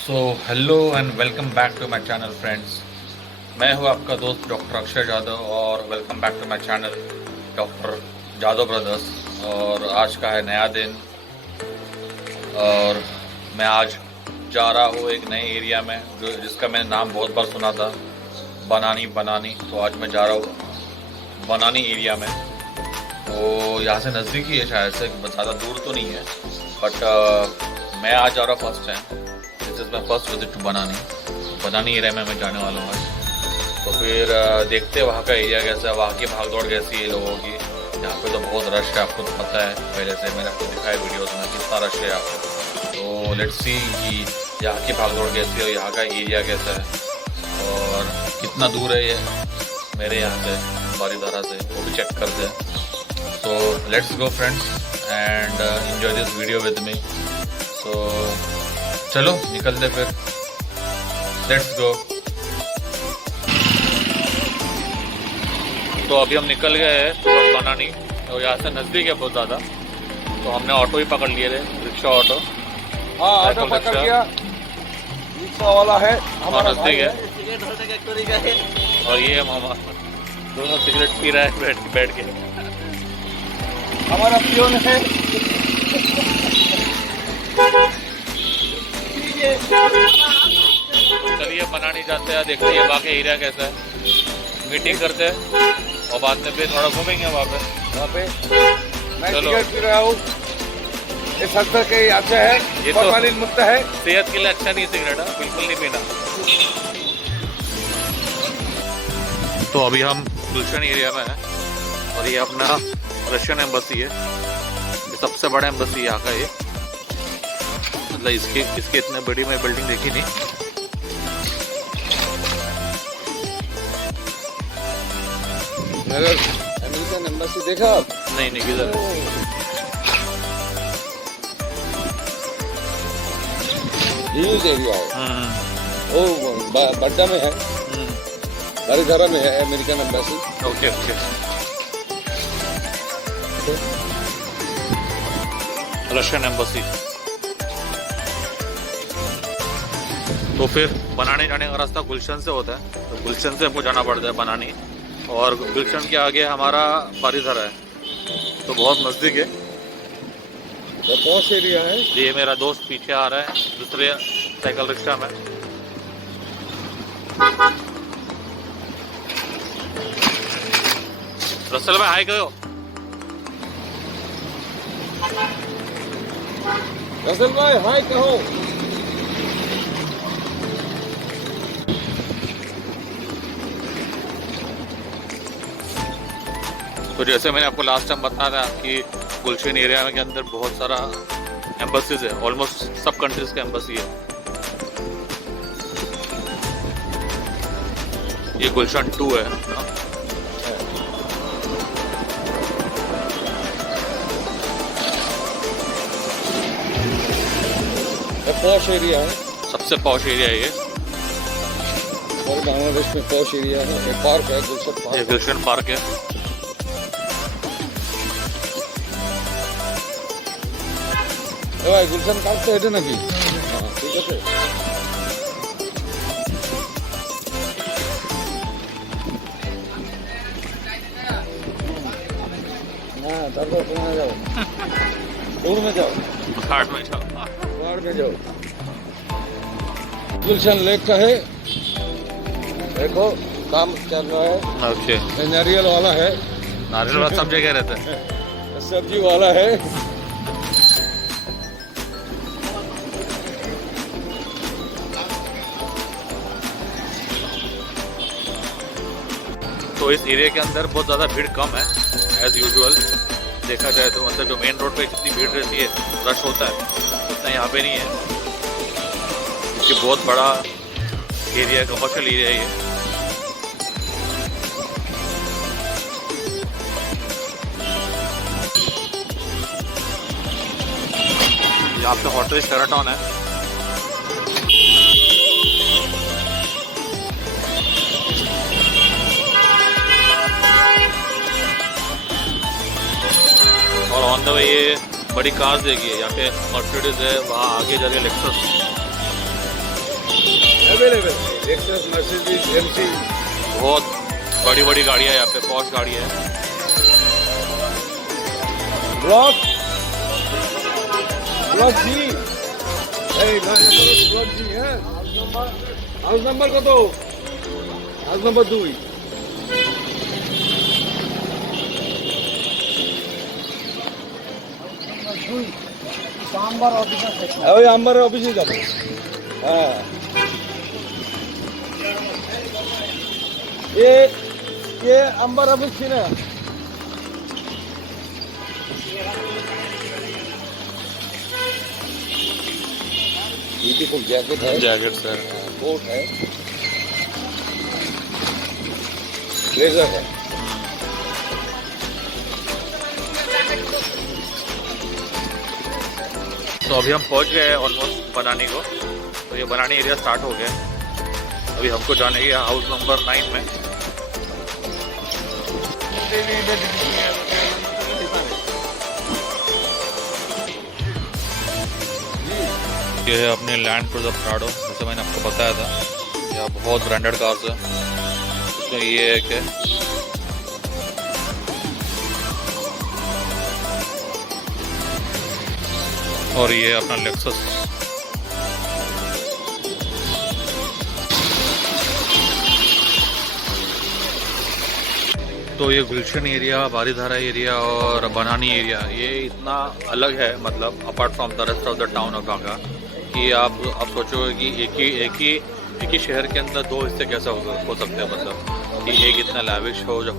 So hello and welcome back to my channel friends. मैं हूं आपका दोस्त डॉक्टर अक्षय जादव और welcome back to my channel doctor Jadhav brothers. और आज का है नया दिन और मैं आज जा रहा हूं एक नए एरिया में जिसका मैंने नाम बहुत बार सुना था, बनानी बनानी। तो आज मैं जा रहा हूं बनानी एरिया में। तो यहाँ से नज़दीकी है, शायद से ज़्यादा दूर तो नहीं है, बट मैं आज जा रहा हूँ first time. This is my first visit to Banani area में मैं जाने वाला हूँ आज। तो फिर देखते हैं वहाँ का एरिया कैसा है, वहाँ की भागदौड़ कैसी है लोगों की। यहाँ पे तो बहुत रश है, आपको तो पता है, पहले से मैंने आपको दिखाया वीडियोस में कितना रश है यहाँ पे। तो लेट्स सी कि यहाँ की भागदौड़ कैसी है और यहाँ का एरिया कैसा है और कितना दूर है ये मेरे यहाँ से बारीधारा से, वो भी चेक करते हैं। So let's go friends and enjoy this video with me. So चलो निकलते फिर, let's go। तो अभी हम निकल गए हैं बनानी, तो यहाँ से नज़दीक है बहुत ज़्यादा। तो हमने ऑटो ही पकड़ लिए थे, रिक्शा ऑटो। हाँ, ऑटो पकड़ लिया, रिक्शा वाला है हमारा नज़दीक है। और ये मामा दोनों सिगरेट पी रहा है बैठ के। हमारा पियोन है। चलिए बनानी जाते हैं, देखते हैं बाकी एरिया कैसा है, मीटिंग करते हैं और बाद में फिर थोड़ा घूमेंगे वहाँ पे। मैं चलो। सिगरेट पी रहा हूँ, ये सत्तर के अच्छा है, ये तो फॉर्मालिन मुक्त है। सेहत के लिए अच्छा नहीं सिगरेट, बिल्कुल नहीं पीना। तो अभी हम गुलशन एरिया में हैं और ये अपना रशियन एम्बेसी है, ये सबसे बड़ा एम्बेसी यहाँ का। ये मतलब इसके इतने बड़ी मैं बिल्डिंग देखी नहीं। अमेरिकन एम्बेसी देखा आप? नहीं किधर है? ह्यूज एरिया है, वो बड्डा में है, बारीधारा में है American embassy. Okay. Russian embassy. तो फिर बनाने जाने का रास्ता गुलशन से होता है, तो गुलशन से हमको जाना पड़ता है बनानी, और गुलशन के आगे हमारा बारीधारा है, तो बहुत नज़दीक है। तो पॉश एरिया है। ये मेरा दोस्त पीछे आ रहा है दूसरे साइकिल रिक्शा में। रसल में हाई करो। रसल भाई हाय कहो। तो जैसे मैंने आपको लास्ट टाइम बताया था कि गुलशन एरिया के अंदर बहुत सारा एम्बेसीज है, ऑलमोस्ट सब कंट्रीज का एम्बेसी है। ये गुलशन 2 है ना? पॉश एरिया है, सबसे पॉश एरिया है ये। और बांग्लादेश में पॉश एरिया है। एक पार्क है, गुलशन ये पार्क। गुलशन पार्क है। भाई गुलशन पार्क से हेटे नाकि? हाँ, ठीक আছে। না, তারপর কোথায় যাও? দৌড় में जाओ, घाट में जाओ। पहाड़ में जाओ। गुलशन लेक का है, देखो काम चल रहा है। ओके। ये नारियल वाला है, नारियल वाला सब जगह रहता है। सब्जी वाला है। तो इस एरिया के अंदर बहुत ज़्यादा भीड़ कम है एज यूजुअल देखा जाए तो। मतलब जो मेन रोड पे जितनी भीड़ रहती है, रश होता है, उतना यहाँ पे नहीं है, क्योंकि बहुत बड़ा एरिया, कमर्शियल एरिया है ये। यहाँ पे होटल शेराटन है। और ऑन द वे ये बड़ी कार्स देखिए, यहाँ पे मर्सिडीज है, वहाँ आगे जा रही है Lexus. Available Lexus, Mercedes, MC. बहुत बड़ी बड़ी गाड़ियाँ यहाँ पे, पॉश गाड़ी है। ब्लॉक जी, ब्लॉक जी है। हाउस नंबर কত? House number 2। ওই আম্বারের অফিসে যাবো। হ্যাঁ, ये अंबर ऑफिस थी ना। ब्यूटीफुल जैकेट है, जैकेट सर, कोट है, ब्लेजर है। तो अभी हम पहुंच गए हैं ऑलमोस्ट बनानी को। तो ये बनानी एरिया स्टार्ट हो गया। अभी हमको जाने की हाउस नंबर 9 में। ये है अपने लैंड क्रूजर प्राडो, जैसे मैंने आपको बताया था। यह बहुत ब्रांडेड कार्स है। इसमें ये है कि और ये अपना लेक्सस। तो ये गुलशन एरिया, बारीधारा एरिया और बनानी एरिया, ये इतना अलग है, मतलब apart from the rest of the town of Banka, कि आप सोचोगे कि एक ही शहर के अंदर दो हिस्से कैसे हो सकते हैं। मतलब कि एक इतना लैविश हो जो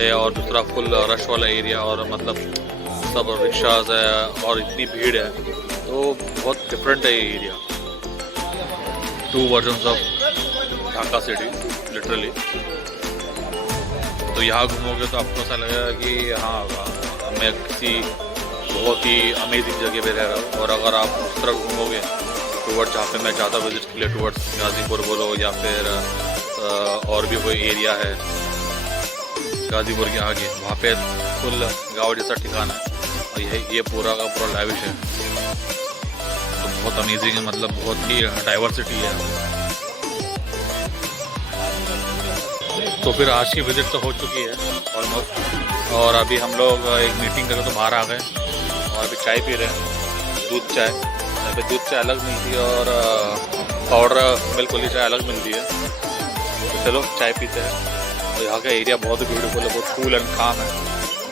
है और दूसरा फुल रश वाला एरिया, और मतलब सब रिक्शाज है और इतनी भीड़ है। तो बहुत डिफरेंट है ये area. 2 versions of Dhaka city literally. तो यहाँ घूमोगे तो आपको ऐसा लगेगा कि हाँ, मैं किसी बहुत ही अमेजिंग जगह पे रह रहा हूँ। और अगर आप उस तरफ घूमोगे टूवर्ड्स जहाँ पे मैं ज़्यादा विजिट के लिए, टूवर्ड्स गाज़ीपुर बोलो या फिर और भी कोई एरिया है गाज़ीपुर के आगे, वहाँ पे फुल गाँव जैसा ठिकाना है। और ये पूरा का पूरा लैविश है। तो बहुत अमेजिंग है, मतलब बहुत ही डाइवर्सिटी है। तो फिर आज की विजिट तो हो चुकी है ऑलमोस्ट। और अभी हम लोग एक मीटिंग करके तो बाहर आ गए और अभी चाय पी रहे हैं, दूध चाय। यहाँ पे दूध चाय अलग मिलती है और पाउडर मिल्क वाली चाय अलग मिलती है। तो चलो चाय पीते हैं। और यहाँ का एरिया बहुत ही ब्यूटीफुल है, बहुत कूल एंड काम है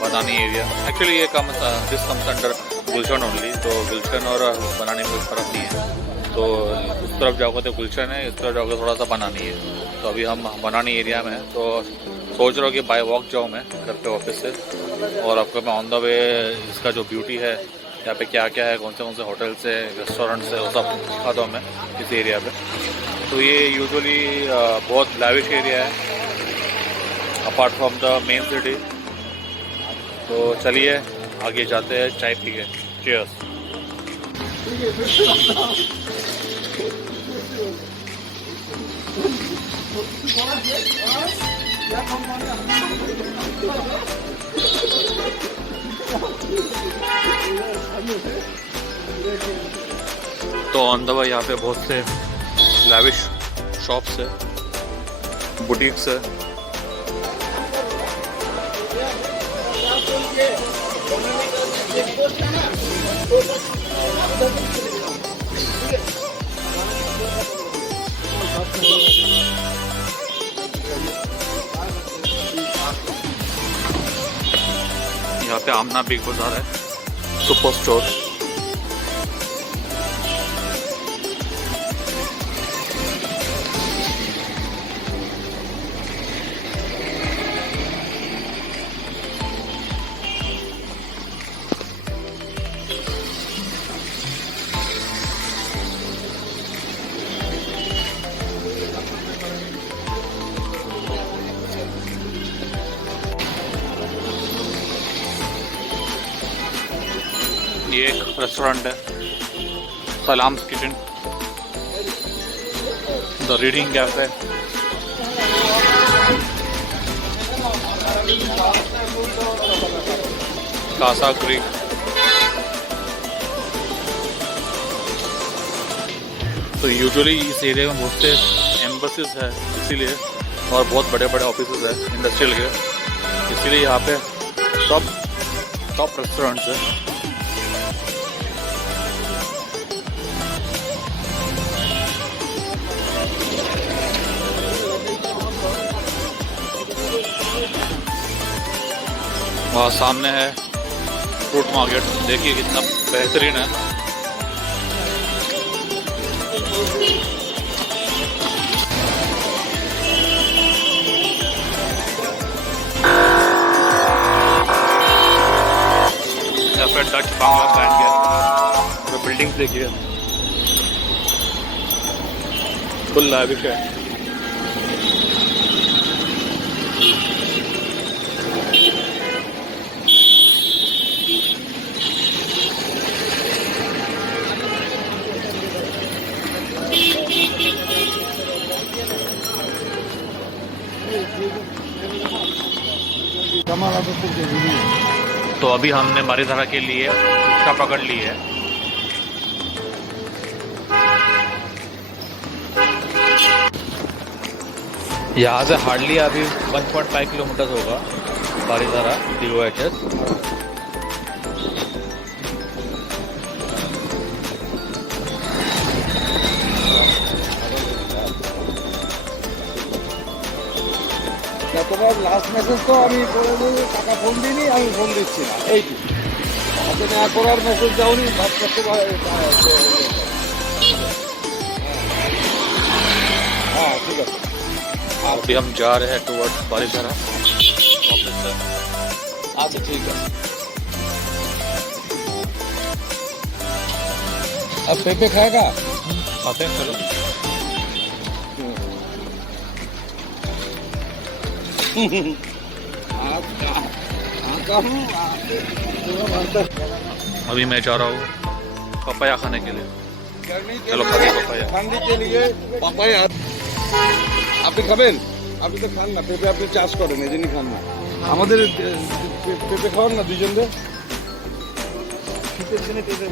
बनानी एरिया। एक्चुअली ये this comes under Gulshan only. तो गुलशन और बनानी में कोई फ़र्क नहीं है। तो उस तरफ जाओगे तो गुलशन है, इस तरफ जाओगे थोड़ा सा बनानी है। तो अभी हम बनानी एरिया में हैं। तो सोच रहा हूँ कि बाय वॉक जाऊँ मैं घर पे ऑफिस से, और आपको मैं ऑन द वे इसका जो ब्यूटी है, यहाँ पे क्या क्या है, कौन से होटल्स है, रेस्टोरेंट्स है, वो सब दिखाता हूँ मैं इस एरिया पे। तो ये यूजुअली बहुत लैविश एरिया है apart from the main city. तो चलिए आगे जाते हैं चाय पी के। चीयर्स। तो ऑन द वे यहाँ पे बहुत से लैविश शॉप्स है, बुटीक्स है। यहाँ पे आमना बिग बाजार है, सुपर स्टोर। ये एक रेस्टोरेंट है, Salam's kitchen, the reading cafe. Casa Creek. तो यूजुअली इस एरिया में बहुत से एम्बेसीज है, इसीलिए, और बहुत बड़े बड़े ऑफिसेज है इंडस्ट्रियल के, इसीलिए यहाँ पे टॉप रेस्टोरेंट्स है। वहाँ सामने है फ्रूट मार्केट, देखिए कितना बेहतरीन है। या फिर डच बांग्ला ब्रांड के तो बिल्डिंग्स देखिए, फुल लाविश है। तो अभी हमने बारीधारा के लिए रिक्शा पकड़ ली है। यहाँ से हार्डली अभी 1.5 किलोमीटर होगा बारीधारा DOHS। তোমার লাস্ট মেসেজ তো আমি করে দিই, টাকা ফোন দিইনি, আমি ফোন দিচ্ছি না, এইটুকু। আপনি না করার মেসেজ দাওনি, ভাব করতে हाँ ठीक है। अभी हम जा रहे हैं टुवर्ड्स बारीधारा वापस से। अच्छा ठीक है। अब पेपे खाएगा? खाते हैं, चलो। अभी मैं जा रहा हूँ पपाया खाने के लिए। चलो खाते हैं पपाया। ठंडी के लिए पपाया আপনি খাবেন? আপনি তো খান না পেঁপে, আপনি চাষ করেন এই জন্যই খান না। আমাদের পেঁপে খাওয়ান না দুজনদের। শীতের দিনে পেঁপে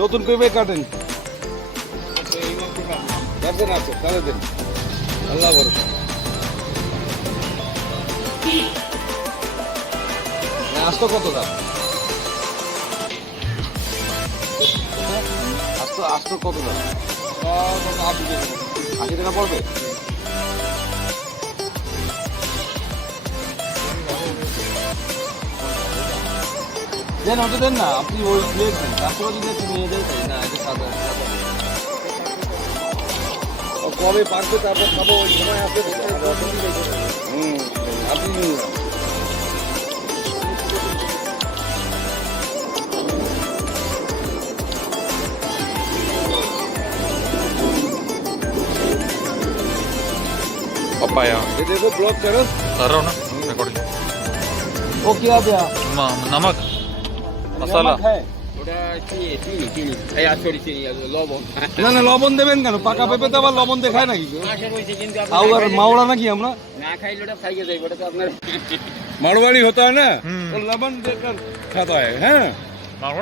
নতুন পেঁপে কাটেন, দেখবেন আছে তাহলে দেন, আল্লাহ ভরসা। আসতো কত দাম? আসতো কত দাম? 80 টাকা পড়বে। দেন অত দেন না, আপনি ওই প্লেট দেন, তারপরে যদি একটু নিয়ে যাই তাই না, এটা সাদা কবে পাকবে তারপর খাবো, ওই সময় আসবে। আপনি নিয়ে যান। पपाया ये देखो ब्लॉक करो, कर रहा हूँ ना रिकॉर्डिंग। वो क्या दिया? नमक मसाला না না লবণ দেবেন কেন? পাকা পেঁপে তো আবার লবণ দেখায় নাকি? আর মাওড়া নাকি আমরা? मारवाड़ी होता है ना, तो लवण देकर खाता है, हैं?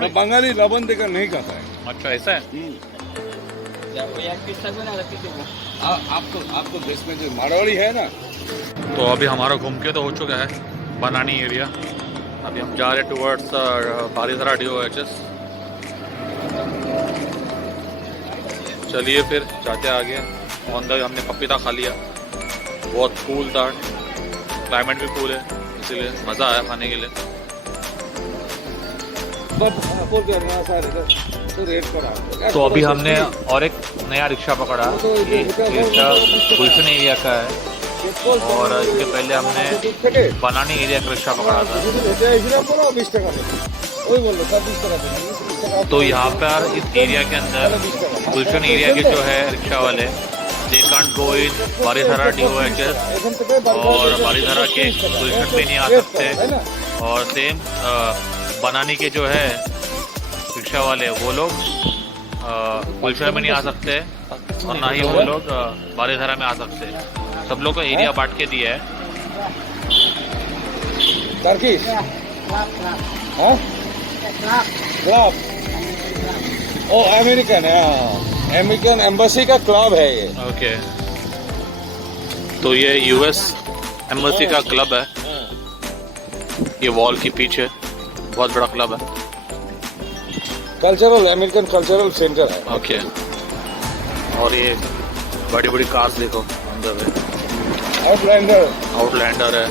तो बंगाली लवण देकर नहीं खाता है। अच्छा ऐसा है। आप तो देश में जो मारवाड़ी है ना। तो अभी हमारा घूम के तो हो चुका है बनानी एरिया। अभी हम जा रहे टुवर्ड्स बारीधारा DOHS। चलिए फिर जाते आगे। ऑन द हमने पपीता खा लिया, बहुत कूल था, क्लाइमेट भी कूल है, इसीलिए मज़ा आया खाने के लिए। तो अभी हमने और एक नया रिक्शा पकड़ा। ये रिक्शा गुलशन एरिया का है, और इसके पहले हमने बनानी एरिया का रिक्शा पकड़ा था। तो यहाँ पर इस एरिया के अंदर गुलशन एरिया के जो है रिक्शा वाले, they can't go in बारीधारा DOHS, और बारीधारा के गुलशन में नहीं आ सकते। और सेम बनानी के जो है रिक्शा वाले, वो लोग गुलशन में नहीं आ सकते, और ना ही वो लोग बारीधारा में आ सकते। सब लोग को एरिया बांट के दिया है। टर्किश हाँ क्लब ओ अमेरिकन है, अमेरिकन एम्बेसी का क्लब है ये। ओके, तो ये यूएस एम्बेसी का क्लब है। ये वॉल के पीछे बहुत बड़ा क्लब है। कल्चरल, अमेरिकन कल्चरल सेंटर है। ओके, और ये बड़ी बड़ी कार्स देखो अंदर है। आउटलैंडर है,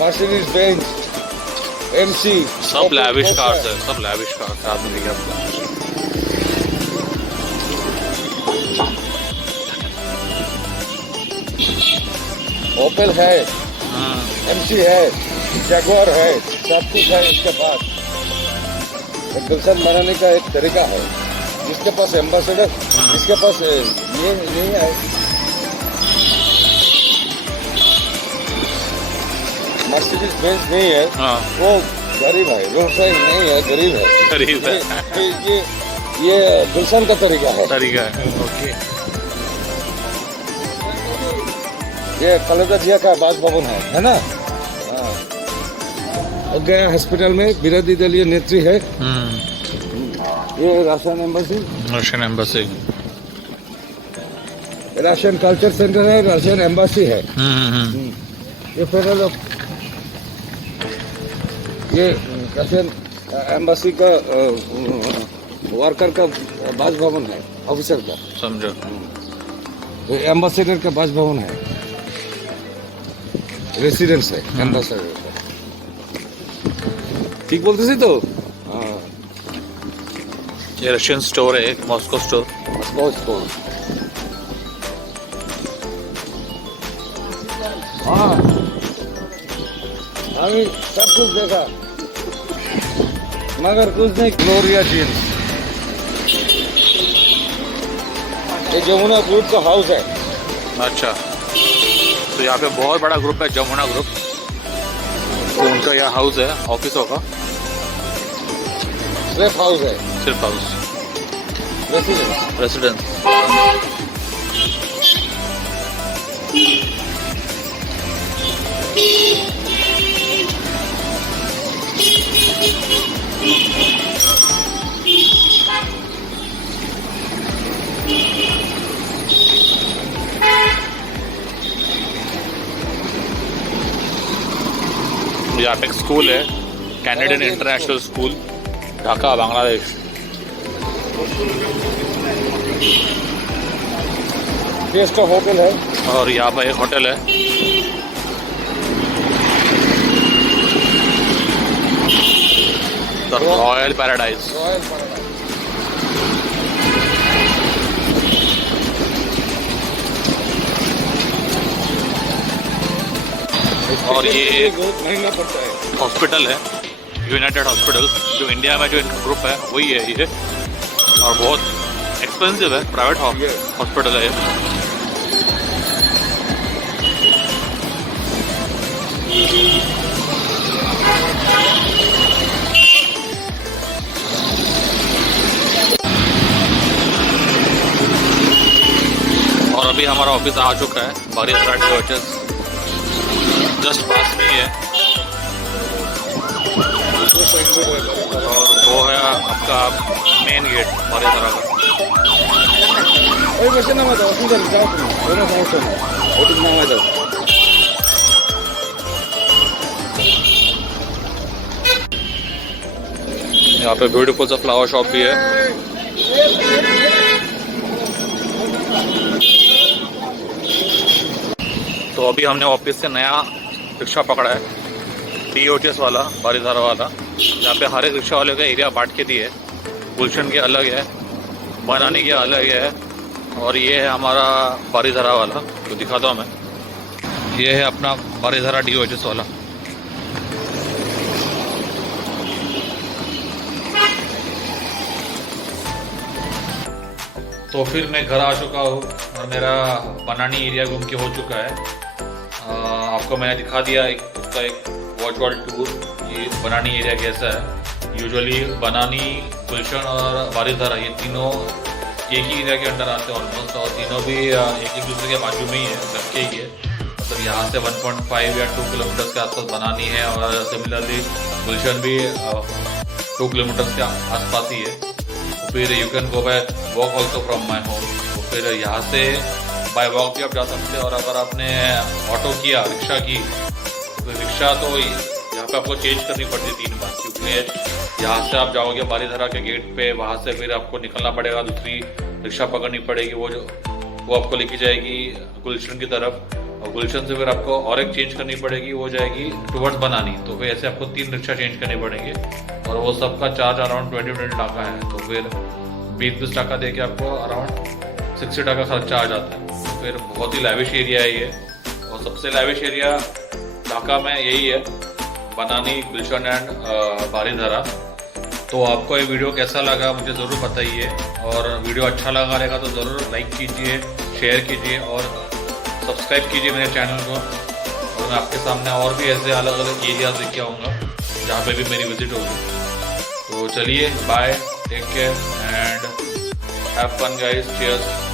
मर्सिडीज बेंज, एमसी, सब लैविश कार्स है, सब लैविश कार्स है। आपने देखा ओपेल है, एमसी है, जगुआर है, सब कुछ है इसके पास। गुलशन बनाने का एक तरीका है। जिसके पास एम्बेसडर, जिसके पास ये नहीं है, मर्सिडीज बेंज नहीं है, वो गरीब है। रोड साइड नहीं है, गरीब है। गरीब है। ये गुलशन का तरीका है। ओके, ये खालेदा जिया का बासभवन है ना? हाँ। और गया हॉस्पिटल में विरोधी दलीय नेत्री है। ये Russian embassy, Russian embassy, Russian culture centre है, रशियन एम्बेसी है। ये फेडरल ऑफ, ये रशियन एम्बेसी का वर्कर का बासभवन है, ऑफिसर का। समझो। ये एम्बेसडर का बासभवन है, रेसिडेंस है एम्बेसडर का। ठीक बोलते थे तो? हाँ, ये रशियन स्टोर है, एक मॉस्को स्टोर। Moscow store. हाँ, अभी सब कुछ देखा मगर कुछ नहीं। ग्लोरिया जीन्स, ये जमुना ग्रुप का हाउस है। अच्छा, तो यहाँ पे बहुत बड़ा ग्रुप है, जमुना ग्रुप। तो उनका यह हाउस है, ऑफिस होगा। सिर्फ हाउस है, सिर्फ हाउस, रेसिडेंस। यहाँ पे एक स्कूल है, Canadian international school, Dhaka, Bangladesh. Guest hotel है, और यहाँ पर एक होटल है। The royal paradise. Royal paradise. और ये बहुत महंगा पड़ता है। हॉस्पिटल है, यूनाइटेड हॉस्पिटल, जो इंडिया में जो इनका ग्रुप है वही है ये। और बहुत एक्सपेंसिव है, प्राइवेट हॉस्पिटल है ये। और अभी हमारा ऑफिस आ चुका है, बारिश राइट कोचेस जस्ट पास में ही है। और वो है आपका मेन गेट बारिश का। ओए वैसे ना मत ऑफिस में जाओ तुम, दोनों समोसे में ऑफिस में आ जाओ। यहाँ पे ब्यूटीफुल सा फ्लावर शॉप भी है। तो अभी हमने ऑफिस से नया रिक्शा पकड़ा है, DOTS वाला, बारीधारा वाला। यहाँ पे हर एक रिक्शा वाले का एरिया बांट के दिए। गुलशन के अलग है, बनानी के अलग है, और ये है हमारा बारीधारा वाला, तो दिखाता हूँ मैं। ये है अपना बारीधारा DOTS वाला। तो फिर मैं घर आ चुका हूँ और मेरा बनानी एरिया घूम के हो चुका है। आपको मैंने दिखा दिया उसका एक वर्चुअल टूर, ये बनानी एरिया कैसा है। यूजुअली बनानी, गुलशन और बारीधारा ये तीनों एक ही एरिया के अंडर आते हैं ऑलमोस्ट, और तीनों भी एक दूसरे के बाजू में ही है, घर के ही है। मतलब यहाँ से 1.5 या 2 किलोमीटर के आसपास बनानी है, और सिमिलरली गुलशन भी 2 किलोमीटर के आसपास ही है। फिर you can go bye walk also from my home. तो फिर यहाँ से बाय वॉक भी आप जा सकते हैं, और अगर आपने ऑटो किया, रिक्शा की, तो फिर रिक्शा तो यहाँ पे आपको चेंज करनी पड़ती है 3 बार, क्योंकि यहाँ से आप जाओगे बारीधरा के गेट पे, वहाँ से फिर आपको निकलना पड़ेगा, दूसरी रिक्शा पकड़नी पड़ेगी, वो आपको लेके जाएगी गुलशन की तरफ, और गुलशन से फिर आपको और एक चेंज करनी पड़ेगी, वो जाएगी टुवर्ड्स बनानी। तो फिर ऐसे आपको 3 रिक्शा चेंज करनी पड़ेंगे, और वो सबका चार्ज अराउंड 20 टाका है। तो फिर 20 टाका दे के आपको अराउंड 60 टाका खर्चा आ जाता है। तो फिर बहुत ही लैविश एरिया है ये, और सबसे लैविश एरिया ढाका में यही है, बनानी, गुलशन एंड बारीधरा। तो आपको ये वीडियो कैसा लगा मुझे ज़रूर बताइए, और वीडियो अच्छा लगा रहेगा तो ज़रूर लाइक कीजिए, शेयर कीजिए और सब्सक्राइब कीजिए मेरे चैनल को। और मैं आपके सामने और भी ऐसे अलग अलग एरियाज लेके आऊँगा जहाँ पे भी मेरी विजिट होगी। तो चलिए, bye, take care and have fun guys, cheers.